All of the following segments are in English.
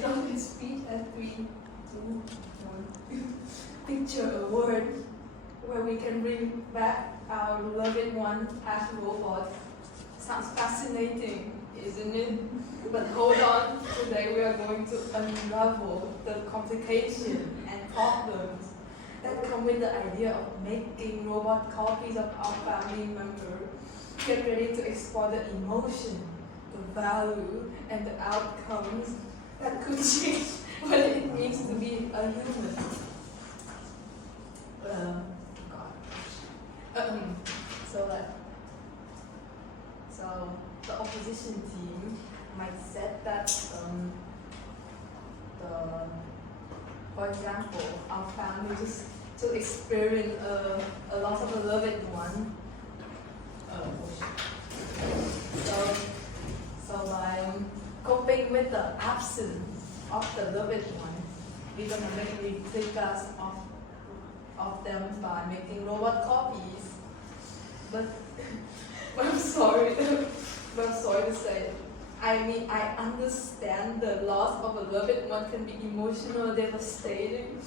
Stop his speech at 3, 2, 1. Picture a world where we can bring back our loved one as robots. Sounds fascinating, isn't it? But hold on, today we are going to unravel the complications and problems that come with the idea of making robot copies of our family members. Get ready to explore the emotion, the value, and the outcomes that could change what it means to be a human. So the opposition team might say that for example, our family just to experience a loss of a loved one. So by coping with the absence of the loved one, we're gonna make replicas of them by making robot copies. But I'm sorry to say, I understand the loss of a loved one can be emotional, devastating,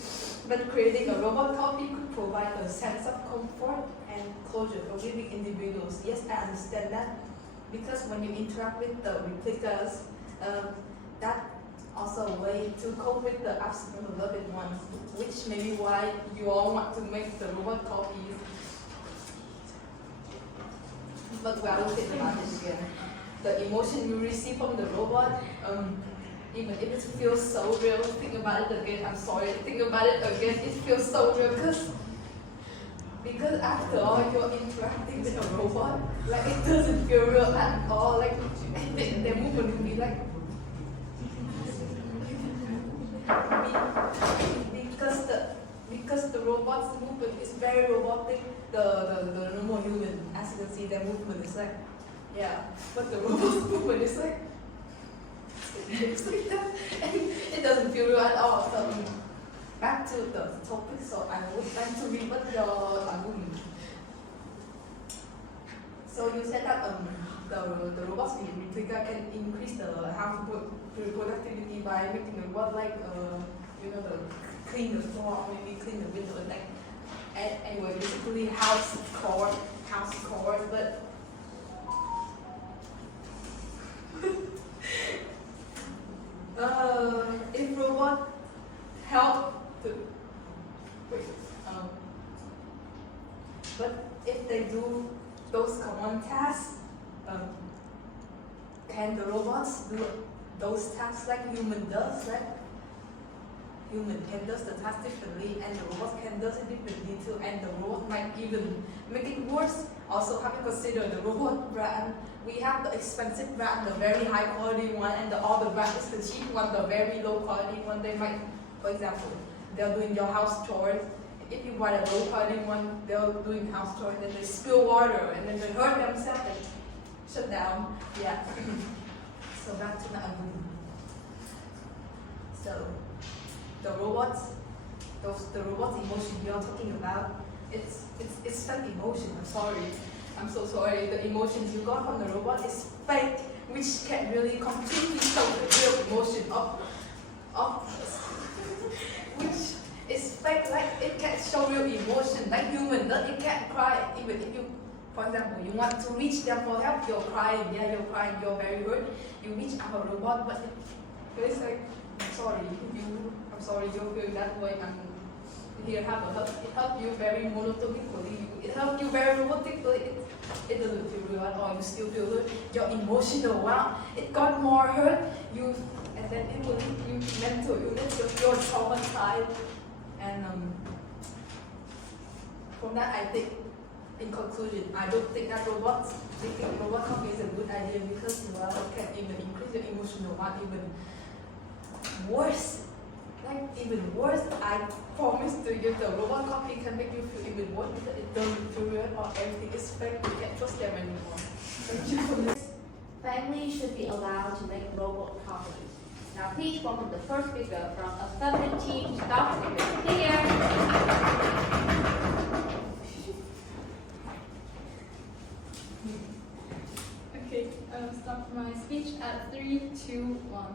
but creating a robot copy could provide a sense of comfort and closure for living individuals. Yes, I understand that, because when you interact with the replicas, that's also a way to cope with the absence of a loved one, which may be why you all want to make the robot copies. But we will think about it again. The emotion you receive from the robot, even if it feels so real, think about it again. I'm sorry, think about it again. It feels so real because after all, you're interacting with a robot. Like, it doesn't feel real at all. Like, their movement will be like, because the robot's movement is very robotic. The normal human, as you can see, their movement is like, yeah, but the robot's movement is like, it's like that, and it doesn't feel real at all. So back to the topic. So I would like to read what your So you said that the robots replica can increase the household productivity by making the robot like the clean the floor or maybe clean the window and like anyway basically house chores, but if robot help to but if they do those common tasks, can the robots do those tasks like human does? Like human can does the task differently, and the robot can does it differently too, and the robot might even make it worse. Also have to consider the robot brand. We have the expensive brand, the very high quality one, and the other brand is the cheap one, the very low quality one. They might, for example, they're doing your house chores. If you buy a low quality one, they're doing house chores, then they spill water, and then they hurt themselves and shut down. Yeah. So back to my argument. So the robots emotion we are talking about, it's fake emotion. I'm so sorry. The emotions you got from the robot is fake, which can really completely show the real emotion of which is fake. Like, it can't show real emotion like human does. It can't cry. Even if you, for example, you want to reach them for help, you're crying. Yeah, you're crying. You're very hurt. You reach out a robot, but it's like, I'm sorry you're feeling that way. Here, have a hug. It helps you very monotonically. It helps you very robotically. It doesn't feel real at all. You still feel hurt. You're emotional. Wow, it got more hurt. And then it will lead you to mental illness. You're traumatized. And from that, I think, in conclusion, I don't think that making robot copy is a good idea, because it can even increase your emotional one, even worse. Even worse, I promise to you, the robot copy can make you feel even worse because it doesn't feel real or everything is fake. You can't trust them anymore. Thank you for this. Families should be allowed to make robot copies. Now please welcome the first speaker from a feminine team, Dr. Here. Okay, start my speech at 3, 2, 1.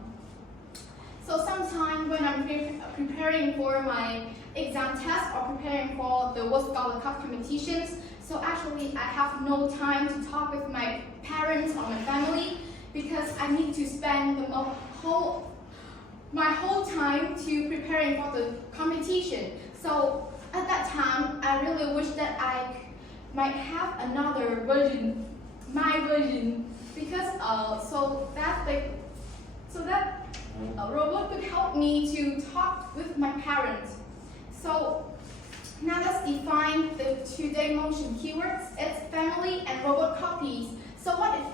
So sometimes when I'm preparing for my exam test or preparing for the World Scholar Cup competitions, so actually I have no time to talk with my parents or my family because I need to spend my whole time to preparing for the competition. So at that time, I really wish that I might have another version, my version, because robot could help me to talk with my parents. So now let's define the today motion keywords. It's family and robot copies. So what is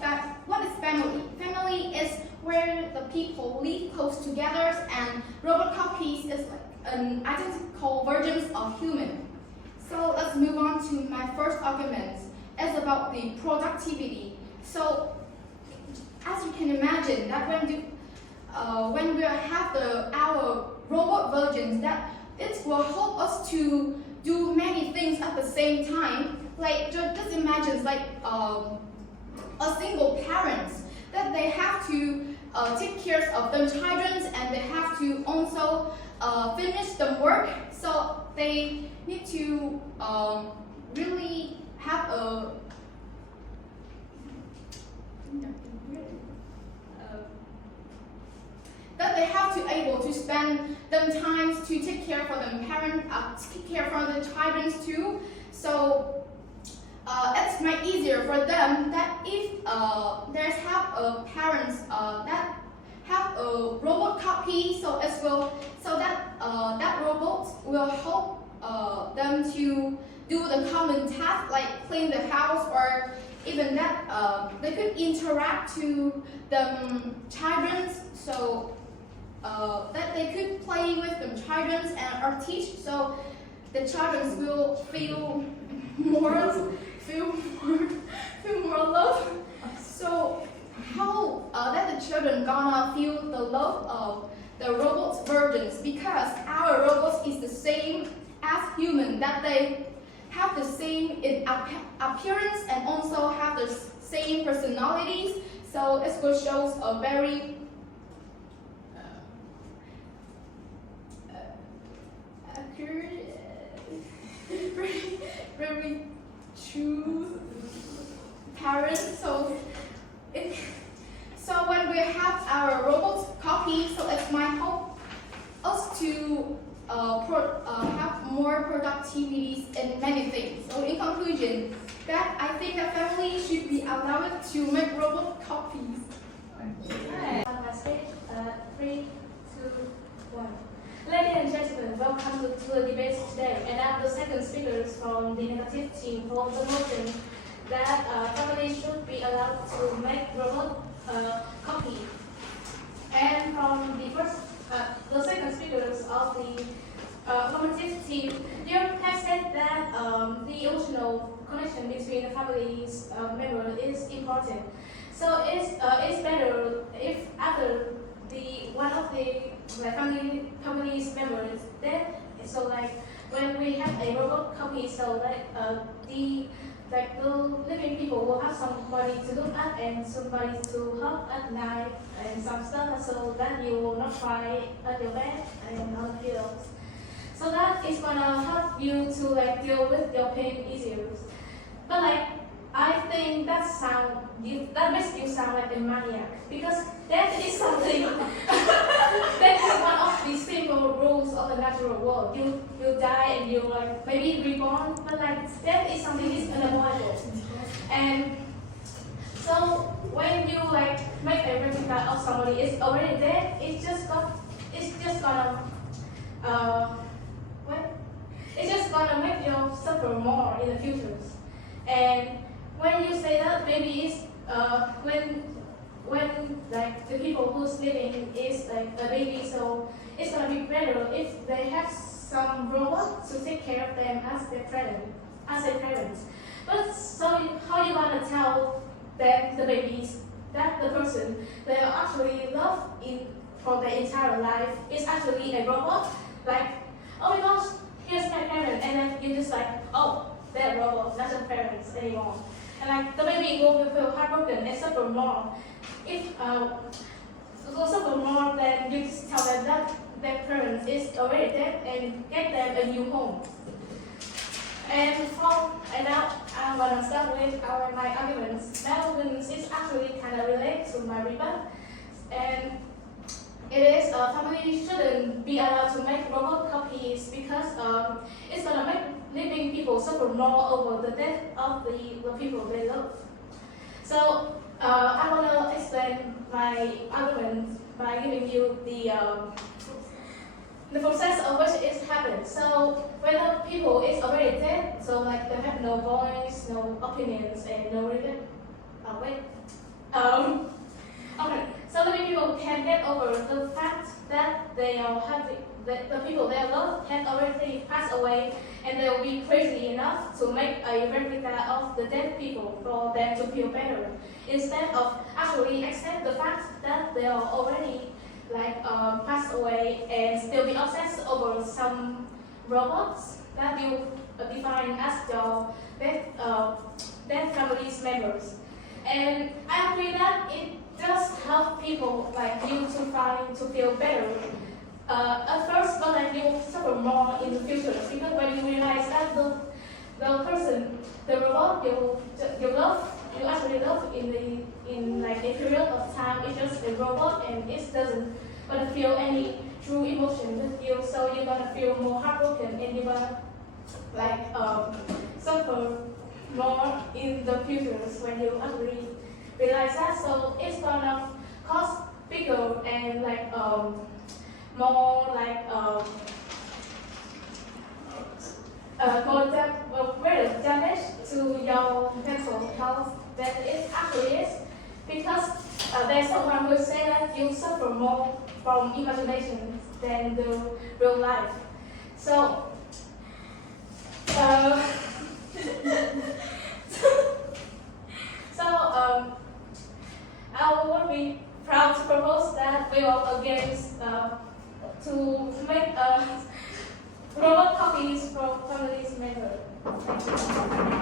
family? Family is where the people live close together, and robot copies is like an identical versions of human. So let's move on to my first argument. It's about the productivity. So as you can imagine, that when we have our robot versions, that it will help us to do many things at the same time. Like just imagine like a single parent that they have to take care of their children, and they have to also finish the work. So they need to really have that they have to able to spend them time to take care for them take care for the children too. So it's much easier for them that if there's have a parents that have a robot copy, so that robot will help them to do the common task like clean the house, or even that they could interact to the children, so that they could play with the children or teach, so the children will feel more love. So how that the children gonna feel the love of the robots versions? Because our robots is the same as human, that they have the same in appearance and also have the same personalities. So it will shows a very very true parents. So when we have our robot copy, so it might help us to have more productivities in many things. So in conclusion, that I think that family should be allowed to make robot copies. On my stage, 3, 2, 1. Ladies and gentlemen, welcome to the debate today. And I'm the second speaker from the negative team for the motion that families should be allowed to make robot copy. And from the second speakers of the formative team, you have said that the emotional connection between the families member is important. So it's better if after one of the family's members dead. So like when we have a robot copy, so the living people will have somebody to look at and somebody to help at night and some stuff, so that you will not cry at your bed and on the pillows. So that is gonna help you to deal with your pain easier. But I think that makes you sound like a maniac, because that is something that is one of the simple rules of the natural world. You die and you maybe reborn, but that is something is unavoidable. And so when you make a replica of somebody is already dead, it's just gonna make you suffer more in the future. And when you say that, maybe it's when the people who's living is a baby, so it's gonna be better if they have some robot to take care of them as their parents. But so how you gonna tell them, the babies, that the person they are actually love for their entire life is actually a robot? Oh my gosh, here's my parent, and then you just oh, they're robots, not your parents anymore. And the baby will feel heartbroken and suffer more. If will suffer more, then you just tell them person is already dead and get them a new home. And now I'm gonna start with my arguments. My arguments is actually kind of related to my rebut, and it is family shouldn't be allowed to make robot copies because it's gonna make living people suffer more over the death of the people they love. So I wanna explain my argument by giving you the process of which it happens. So when the people is already dead, so like they have no voice, no opinions, and no regret. Okay. So many people can get over the fact that they are happy, that the people they love have already passed away, and they will be crazy enough to make a replica of the dead people for them to feel better, instead of actually accept the fact that they are already passed away and still be obsessed over some robots that you define as your dead family's members. And I agree that it does help people like you to feel better. At first, but like you suffer more in the future because when you realize that the person, the robot you love, you actually love in like a period of time, it's just a robot and it doesn't gonna feel any true emotion with you, so you're gonna feel more heartbroken and you're gonna suffer more in the future when you actually realize that. So it's gonna cause bigger and greater damage to your mental health than it actually is, because there's someone who say that you suffer more from imagination than the real life. So I would be proud to propose that we are against to make robot copies from families' method. Thank you.